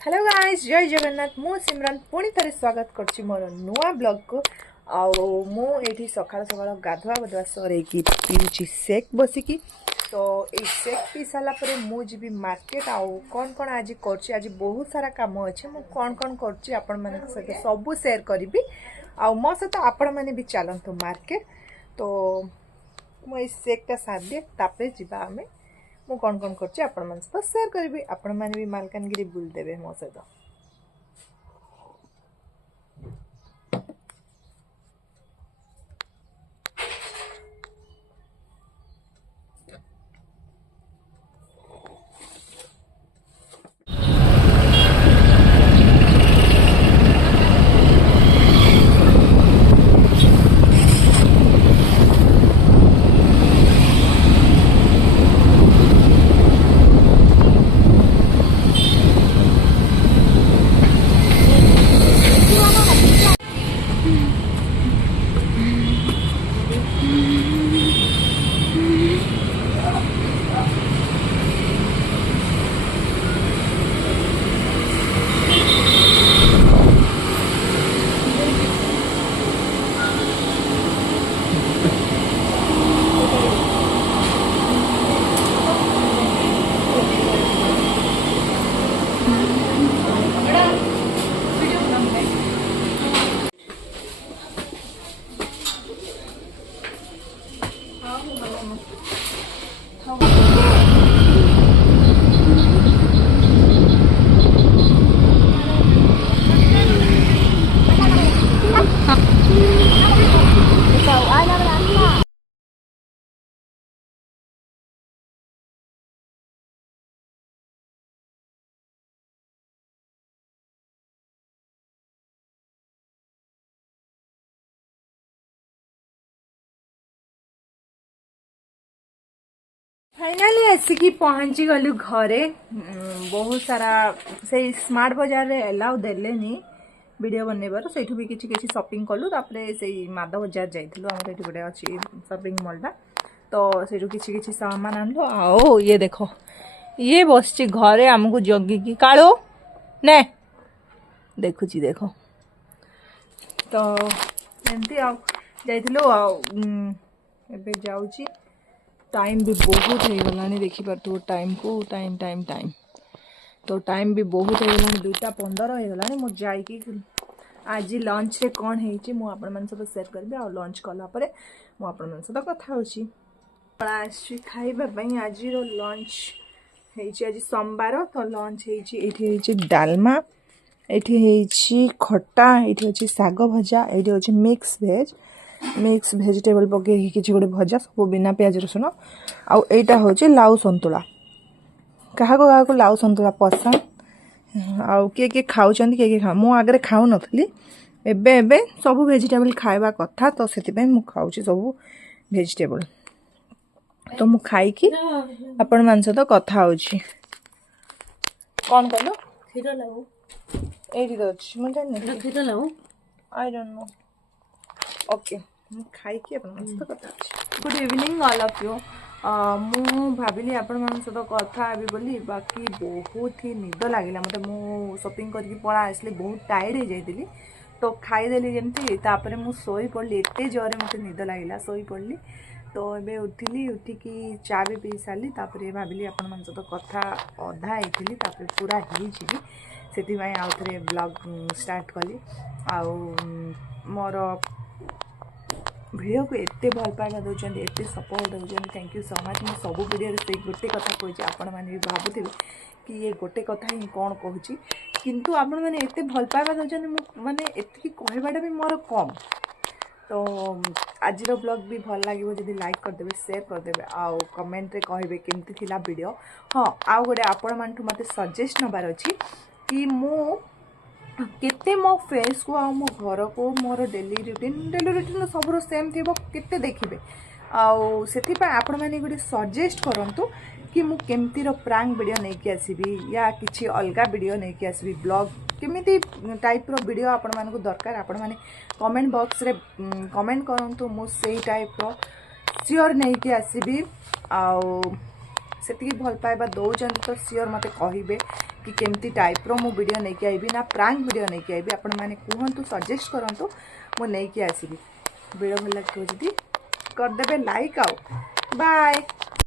Hello guys, जय जगन्नाथ। मु सिमरन पुणी थे स्वागत करछि मोर नुआ ब्लॉग को। आउ सकाल सकाल गाधुआ बधुआ सरैकी पीऊँची सेक बसिकी। तो ये सेक पी सारा पर मुझे मार्केट आउ कौन कौन आज कर आज बहुत सारा काम अच्छे मु कौन कौन कर आपण मान सहित सब सेयार करी आउ मो सहित आपण मैंने भी चलतु मार्केट। तो मुझे सेकटा सारी तापर जावा आम मु कौन कौन कर सहित सेयार करी आपण मैंने भी मालकानगिरी बुलदेवे मो सहित। फाइनाली आसिकी पहुंची गलु घरे। बहुत सारा से स्मार्ट बाजार रे एलाउ देलेनी वीडियो बनइबार से भी किछि किछि शॉपिंग कलु। तापरे से माधव बाजार जाइथिलु हमर एठी गोटे अछि शॉपिंग मॉलटा। तो सेठु किछि किछि सामान आनलो। आओ ये देखो ये बसछि घरे हमकु जगी की काळो ने देखुछि देखो। तो एमती आ जाइथिलु आ एबे जाउछि। टाइम भी बहुत हो गलानी देखी पार्थ टाइम को टाइम टाइम टाइम तो टाइम भी बहुत हो गलानी 2:15 हो गलानी। मु जाइकी आज लंच रे कौन है मु आपण मन सहित शेयर करबे। आ लंच कला परे मु आपण मन सहित कथा होछि आछि खाइबा पई। आज रो लंच हेछि आज सोमवार तो लंच हेछि एठी हेछि डालमा, एठी हेछि खट्टा, एठी हेछि साग भजा, एठी हेछि मिक्स वेजिटेबल पके किसी गोटे भजा सब बिना प्याज रसुण। आउ एटा होछि लाउ संतुला। कहा को लाउ संतुला पसंद आउ किए खाउछन किए खा मु आगे खाउ नथली। एबे एबे सब वेजिटेबल खाइबा कथा तो सेति पई मु खाउछि सब वेजिटेबल। तो मु खाई की आपण मानस तो कथा होछि कोन कहलो खीर लाउ एडी दोछि मु जानि खीर लाउ आई डोंट नो। ओके खाई की अपन सहित कथा अछि। Good evening all of you. मु भाविली आपण मन सहित कथा आबी बोली बाकी बहुत ही निद लागिला मते। मु शॉपिंग करके पळा आसली बहुत टायर्ड हो जाइतिली तो खाई देली जेमती। तापरे मु सोई पड़ली एते जोरे मते निद लागिला सोई पड़ली। तो एबे उठिली उठिकी चा भी पी सारी। तापरे भाविली आपण मन सहित कथा अधा आइथिली तापरे पूरा ही जिबी सेति भाई आउ थरे ब्लॉग स्टार्ट कली। आउ मोर वीडियो को एते भल पाइबा दौरान एते सपोर्ट दौरान थैंक यू सो मच। मैं सब वीडियो से गोटे कथा कही आपण मैंने भी भावुथे कि ये गोटे कथा ही कौन कहूँ किंतु आपण मैंने एते भल पाइबा दौरान माने एतिकी कहबाटा भी मोर कम। तो आज ब्लॉग भी भल लगे जब लाइक करदे शेयर करदे आउ कमेंट रे कहे केमती थिला वीडियो। हाँ आउ गोटे आपण मानठू मते सजेस्ट नबार अछि कि मु केते मो फेस को आ मो घर को मोर डेली रूटीन सब सेम थी केते देखिबे। आउ सेति पय आपण माने गोटे सजेस्ट करंतु कि मु केमती रो प्रैंक वीडियो नै कि आसीबी या किछि अलगा वीडियो नै कि आसीबी ब्लॉग केमिति टाइप रो वीडियो आपण माने को दरकार आपण माने कमेंट बॉक्स रे कमेंट करंतु मु सेही टाइप रो सियोर नै कि आसीबी। आउ सेति भल पाइबा दौरान तो सियोर मते कहिबे कि केमती टाइप रो मु वीडियो नहीं आइबी ना प्रांक वीडियो नहीं आइबी आपण माने कहतु सजेस्ट करंतु मु नहीं आसीबी वीडियो भल लगे जदि करदेबे लाइक आउ बाय।